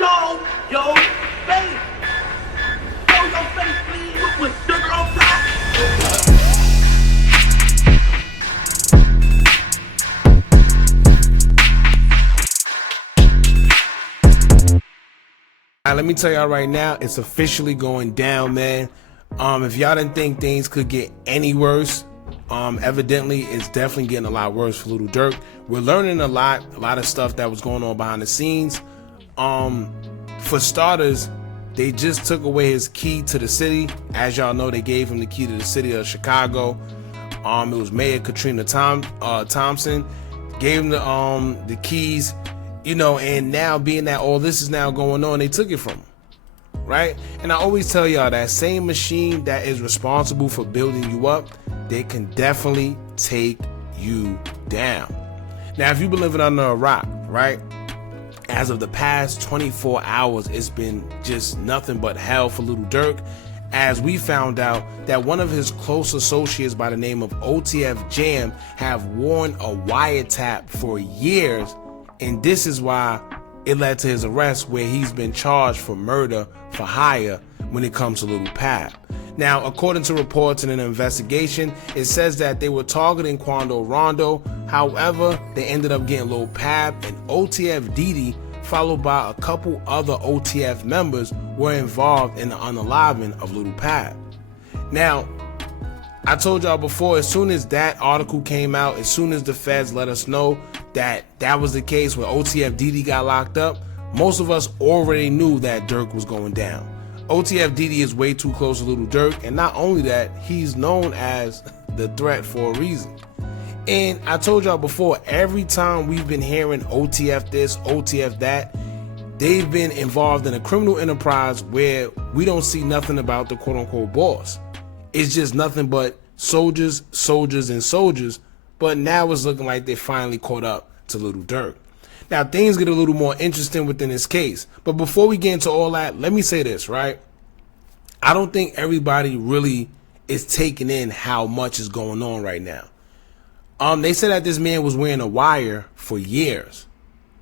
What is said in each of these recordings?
Show your face. Show your face, please. With sugar on top. Let me tell y'all right now, it's officially going down, man. If y'all didn't think things could get any worse, evidently it's definitely getting a lot worse for Lil Durk. We're learning a lot of stuff that was going on behind the scenes. For starters, they just took away his key to the city. As y'all know, they gave him the key to the city of Chicago. It was Mayor Katrina Thompson gave him the keys. You know, and now being that all this is now going on, they took it from him, right? And I always tell y'all that same machine that is responsible for building you up, they can definitely take you down. Now, if you've been living under a rock, right? As of the past 24 hours, it's been just nothing but hell for Lil Durk, as we found out that one of his close associates by the name of OTF Jam have worn a wiretap for years. And this is why it led to his arrest, where he's been charged for murder for hire when it comes to Lil Pab. Now, according to reports in an investigation, it says that they were targeting Quando Rondo. However, they ended up getting Lil Pab and OTF Didi, followed by a couple other OTF members were involved in the unaliving of Lil Pab. Now, I told y'all before, as soon as that article came out, as soon as the feds let us know that that was the case where OTF Didi got locked up, most of us already knew that Durk was going down. OTF Didi is way too close to Lil Durk, and not only that, he's known as the threat for a reason. And I told y'all before, every time we've been hearing OTF this, OTF that, they've been involved in a criminal enterprise where we don't see nothing about the quote-unquote boss. It's just nothing but soldiers, and soldiers. But now it's looking like they finally caught up to Lil Durk. Now things get a little more interesting within this case. But before we get into all that, let me say this, right? I don't think everybody really is taking in how much is going on right now. They said that this man was wearing a wire for years,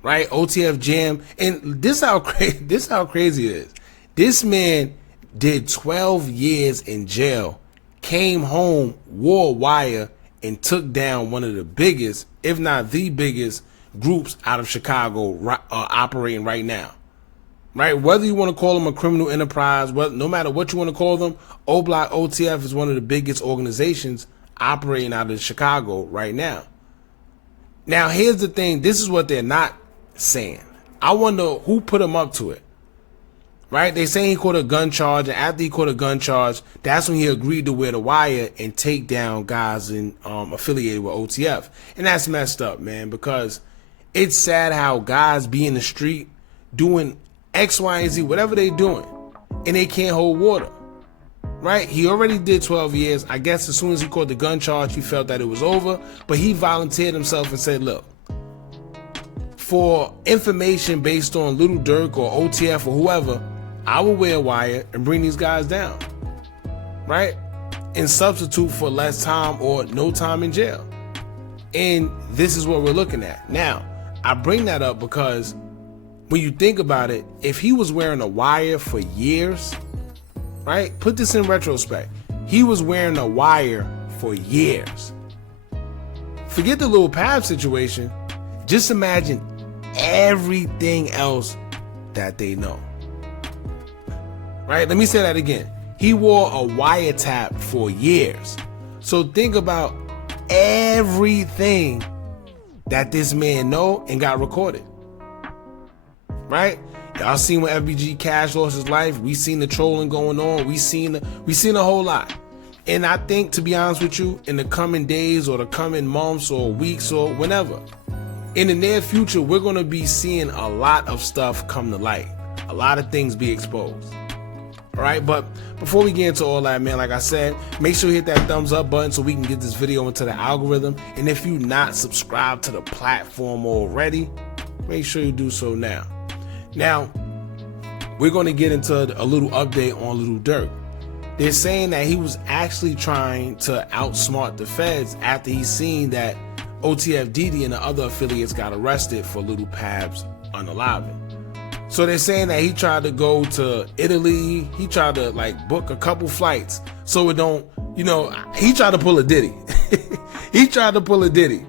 right? OTF Jam, and this how crazy it is. This man did 12 years in jail, came home, wore a wire, and took down one of the biggest, if not the biggest, groups out of Chicago operating right now. Right? Whether you want to call them a criminal enterprise, no matter what you want to call them, O-Block OTF is one of the biggest organizations operating out of Chicago right now. Now, here's the thing. This is what they're not saying. I wonder who put him up to it. Right? They say he caught a gun charge, and after he caught a gun charge, that's when he agreed to wear the wire and take down guys affiliated with OTF. And that's messed up, man, because it's sad how guys be in the street doing X, Y, and Z, whatever they doing, and they can't hold water. Right? He already did 12 years. I guess as soon as he caught the gun charge, he felt that it was over, but he volunteered himself and said, look, for information based on Lil Durk or OTF or whoever, I will wear a wire and bring these guys down, right? And substitute for less time or no time in jail. And this is what we're looking at. Now, I bring that up because when you think about it, if he was wearing a wire for years, right? Put this in retrospect. He was wearing a wire for years. Forget the Lil Pab situation. Just imagine everything else that they know. Right? Let me say that again. He wore a wiretap for years. So think about everything that this man know and got recorded. Right? Y'all seen when FBG Cash lost his life. We seen the trolling going on. We seen a whole lot. And I think, to be honest with you, in the coming days or the coming months or weeks or whenever, in the near future, we're going to be seeing a lot of stuff come to light. A lot of things be exposed. All right, but before we get into all that, man, like I said, make sure you hit that thumbs up button so we can get this video into the algorithm. And if you're not subscribed to the platform already, make sure you do so now. Now, we're going to get into a little update on Lil Durk. They're saying that he was actually trying to outsmart the feds after he seen that OTF Didi and the other affiliates got arrested for Lil Pab's unaliving. So they're saying that he tried to go to Italy. He tried to like book a couple flights so it don't, he tried to pull a Diddy. He tried to pull a Diddy.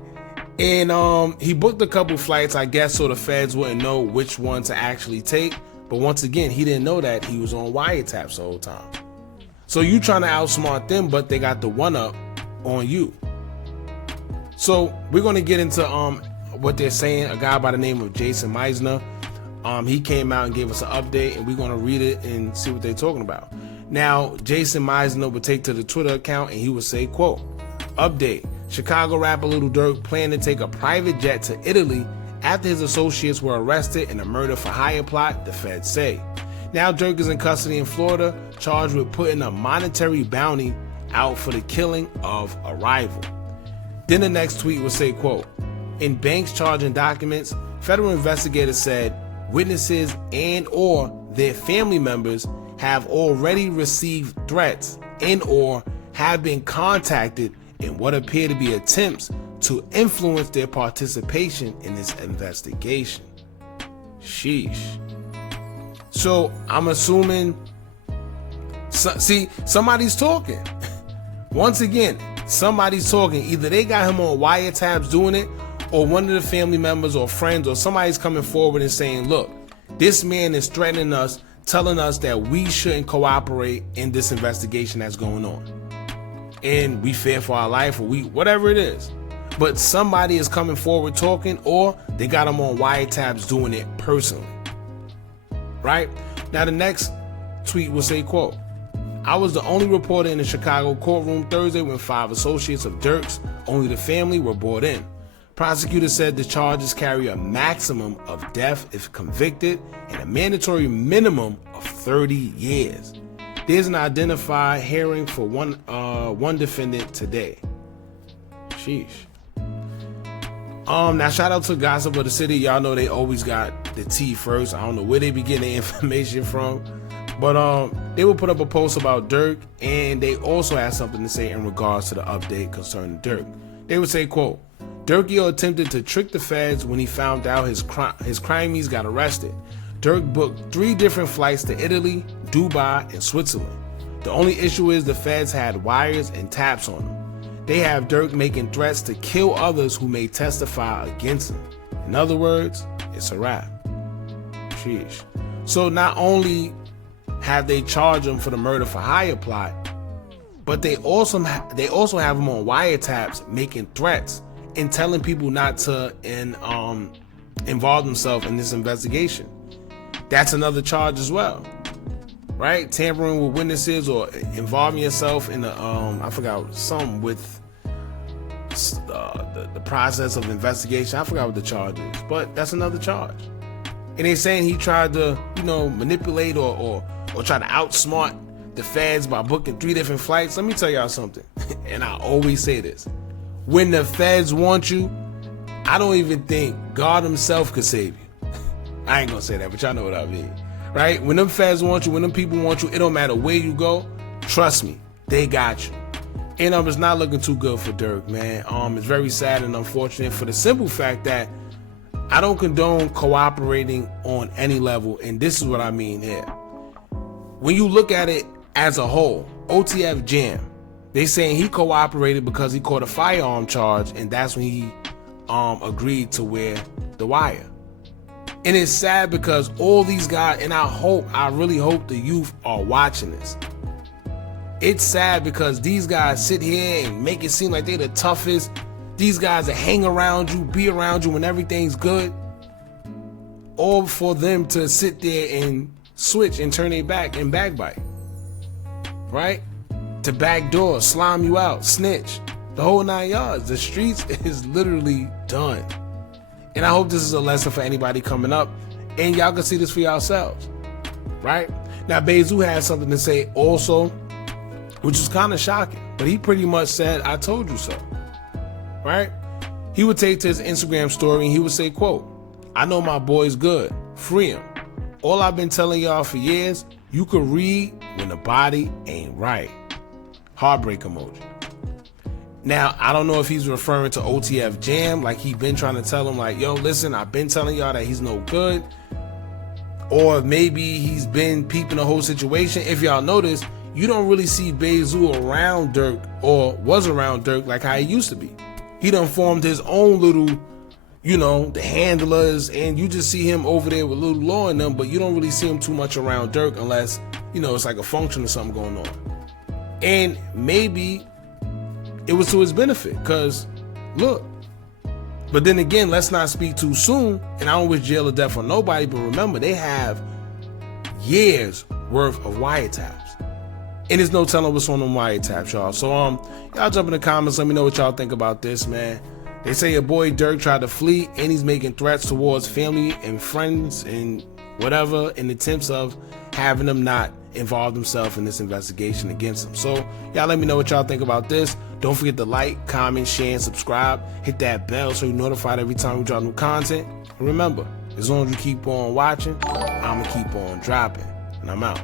And he booked a couple flights, I guess, so the feds wouldn't know which one to actually take. But once again, he didn't know that he was on wiretaps the whole time. So you trying to outsmart them, but they got the one up on you. So we're going to get into what they're saying. A guy by the name of Jason Meisner, he came out and gave us an update, and we're going to read it and see what they're talking about. Now, Jason Meisner would take to the Twitter account and he would say, quote, update, Chicago rapper Lil Durk planned to take a private jet to Italy after his associates were arrested in a murder for hire plot, the feds say. Now Durk is in custody in Florida, charged with putting a monetary bounty out for the killing of a rival. Then the next tweet would say, quote, in Banks charging documents, federal investigators said witnesses and or their family members have already received threats and or have been contacted in what appear to be attempts to influence their participation in this investigation. Sheesh. So I'm assuming, somebody's talking. Once again, somebody's talking. Either they got him on wiretaps doing it, or one of the family members or friends or somebody's coming forward and saying, look, this man is threatening us, telling us that we shouldn't cooperate in this investigation that's going on. And we fear for our life, or whatever it is. But somebody is coming forward talking, or they got him on wiretaps doing it personally. Right? Now the next tweet will say, quote, I was the only reporter in the Chicago courtroom Thursday when 5 associates of Durk's, only the family, were brought in. Prosecutors said the charges carry a maximum of death if convicted and a mandatory minimum of 30 years. There's an identified hearing for one defendant today. Sheesh. Now shout out to Gossip of the City. Y'all know they always got the tea first. I don't know where they be getting the information from, but they will put up a post about Durk, and they also had something to say in regards to the update concerning Durk. They would say, quote, Durkio attempted to trick the feds when he found out his crimies got arrested. Durk booked 3 different flights to Italy, Dubai, and Switzerland. The only issue is the feds had wires and taps on them. They have Durk making threats to kill others who may testify against him. In other words, it's a wrap. Sheesh. So not only have they charged him for the murder for hire plot, but they also have him on wiretaps making threats and telling people not to involve themselves in this investigation. That's another charge as well, right? Tampering with witnesses or involving yourself in I forgot something with the process of investigation. I forgot what the charge is, but that's another charge. And they're saying he tried to, manipulate or try to outsmart the feds by booking 3 different flights. Let me tell y'all something, and I always say this. When the feds want you, I don't even think God himself could save you. I ain't gonna say that, but y'all know what I mean, right? When them feds want you, when them people want you, it don't matter where you go. Trust me, they got you. And it's not looking too good for Durk, man. It's very sad and unfortunate for the simple fact that I don't condone cooperating on any level, and this is what I mean here. When you look at it as a whole, OTF Jam, they saying he cooperated because he caught a firearm charge, and that's when he agreed to wear the wire. And it's sad because all these guys, and I really hope the youth are watching this. It's sad because these guys sit here and make it seem like they're the toughest. These guys that hang around you, be around you when everything's good. All for them to sit there and switch and turn their back and backbite. Right? To backdoor, slime you out, snitch. The whole 9 yards. The streets is literally done. And I hope this is a lesson for anybody coming up. And y'all can see this for yourselves. Right? Now, Bezu had something to say also, which is kind of shocking. But he pretty much said, I told you so. Right? He would take to his Instagram story and he would say, quote, I know my boy's good. Free him. All I've been telling y'all for years, you could read when the body ain't right. Heartbreak emoji. Now, I don't know if he's referring to OTF Jam, like he been trying to tell him, like, yo, listen, I've been telling y'all that he's no good. or maybe he's been peeping the whole situation. If y'all notice, you don't really see Bezu around Durk, or was around Durk, like how he used to be. He done formed his own little, you know, the handlers, and you just see him over there with Lil Law and them, but you don't really see him too much around Durk unless, you know, it's like a function or something going on. And maybe it was to his benefit, because look. But then again, let's not speak too soon, and I don't wish jail or death on nobody, but remember, they have years worth of wiretaps. And there's no telling what's on them wiretaps, y'all. So y'all jump in the comments, let me know what y'all think about this, man. They say your boy Durk tried to flee, and he's making threats towards family and friends and whatever in attempts of having them not involve themselves in this investigation against him. So y'all let me know what y'all think about this. Don't forget to like, comment, share, and subscribe. Hit that bell so you're notified every time we drop new content. And remember, as long as you keep on watching, I'ma keep on dropping. And I'm out.